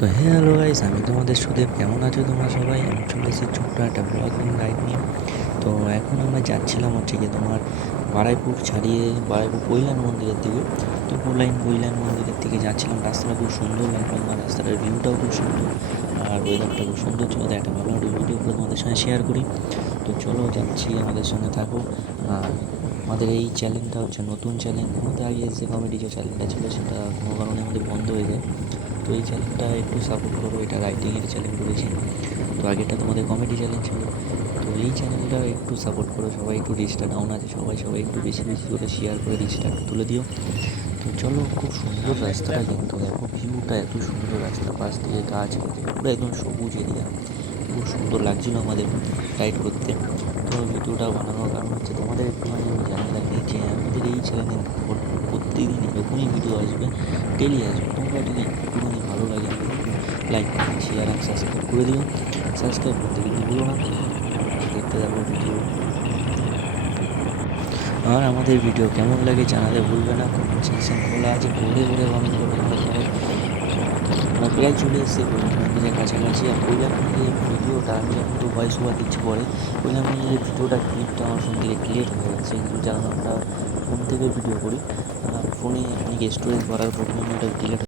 তো hello guys, আমি তোমাদের সুদেব। কেমন আছো তোমরা সবাই? আমি চলে এসেছি ছোট্ট একটা ব্লগিং রাইড নিয়ে। তো এখন আমরা যাচ্ছিলাম হচ্ছে গিয়ে তোমার বারাইপুর ছাড়িয়ে বারাইপুর বইলান মন্দিরের দিকে। তো বইলান মন্দিরের দিকে যাচ্ছিলাম। রাস্তাটা খুব সুন্দর লাগলো আমার, রাস্তাটার ভিউটাও খুব সুন্দর আর ওয়েদারটা খুব সুন্দর ছিল। তো একটা ভালো একটা ভিডিও করে তোমাদের সঙ্গে শেয়ার করি। তো চলো যাচ্ছি, আমাদের সঙ্গে থাকো। আর আমাদের এই চ্যানেলটা হচ্ছে নতুন চ্যানেল। আমাদের আগে যে কমেডি যে চ্যানেলটা ছিল সেটা কোনো কারণে আমাদের বন্ধ হয়ে যায়। তো এই চ্যানেলটা একটু সাপোর্ট করো, এটা রাইটিংয়ের চ্যানেল করেছি। তো আগেটা তোমাদের কমেডি চ্যানেল ছিল। তো এই চ্যানেলটা একটু সাপোর্ট করো সবাই, একটু রিচটা ডাউন আছে, সবাই সবাই একটু বেশি বেশি করে শেয়ার করে রিচটা একটু তুলে দিও। তো চলো, খুব সুন্দর রাস্তাটা, কিন্তু দেখো ভিউটা এত সুন্দর, রাস্তার পাশ দিয়ে গাছ কেটে পুরো একদম সবুজ এরিয়া, খুব সুন্দর লাগছিলো আমাদের রাইড করতে। তো ভিডিওটা বানানোর কারণ হচ্ছে তোমাদের একটুখানি আমি জানিয়ে রাখি যে আমাদের এই চ্যানেলে প্রত্যেকদিন এরকমই ভিডিও আসবে, ডেলি আসবে। তোমরা যদি একটুখানি ভালো লাগে আমাকে একটু লাইক কমেন্ট শেয়ার আর সাবস্ক্রাইব করে দিও। সাবস্ক্রাইব করতে কিন্তু ভুলো না। আর দেখতে থাকো ভিডিও। আর আমাদের ভিডিও কেমন লাগে জানাতে ভুলবে না। কমেন্ট সেকশন খোলা আছে, ভরে ভরে কমেন্ট করো তোমরা সবাই। তো আমরা প্রায় চলে এসেছি কৈলান মন্দিরের কাছাকাছি। আর কৈলান মন্দিরের ভিডিওটা আমি যখন তো ভয়েস ওভার দিচ্ছি পরে, কৈলান মন্দিরের ভিডিওটা ক্লিপটা আমার ফোন থেকে ডিলিট হয়ে যাচ্ছে, কিন্তু যেন আমরা ফোন থেকে ভিডিও করি, ফোনে অনেক স্টোরেজ ভরার প্রবলেম, ওটা ডিলিট